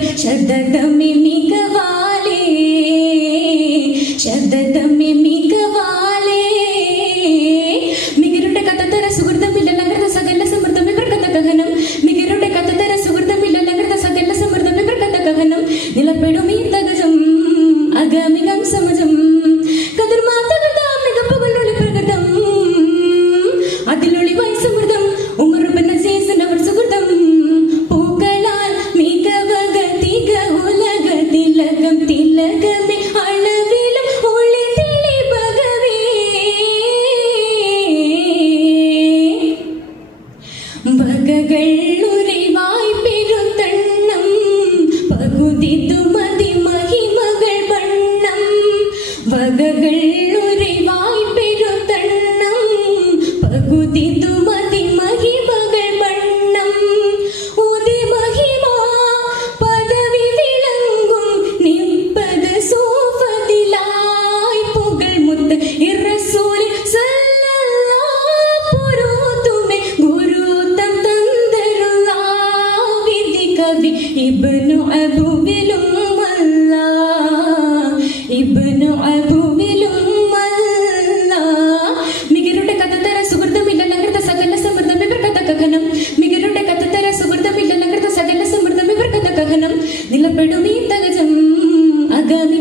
ശതകമിമികവാലേ ശതകമിമികവാലേ മികരുടെ കഥതര സുഹൃതമില്ലലകൃത സകല സമൃദ്ധം ഇവർക്കത്ത കഹനം. മികരുടെ കഥതര സുഹൃതമില്ലലകൃത സകല സമൃദ്ധം ഇവർക്കത്ത കഹനം. നിലപ്പെടുമീ discutir നിലപ്പെടുമീ തകജം അകനി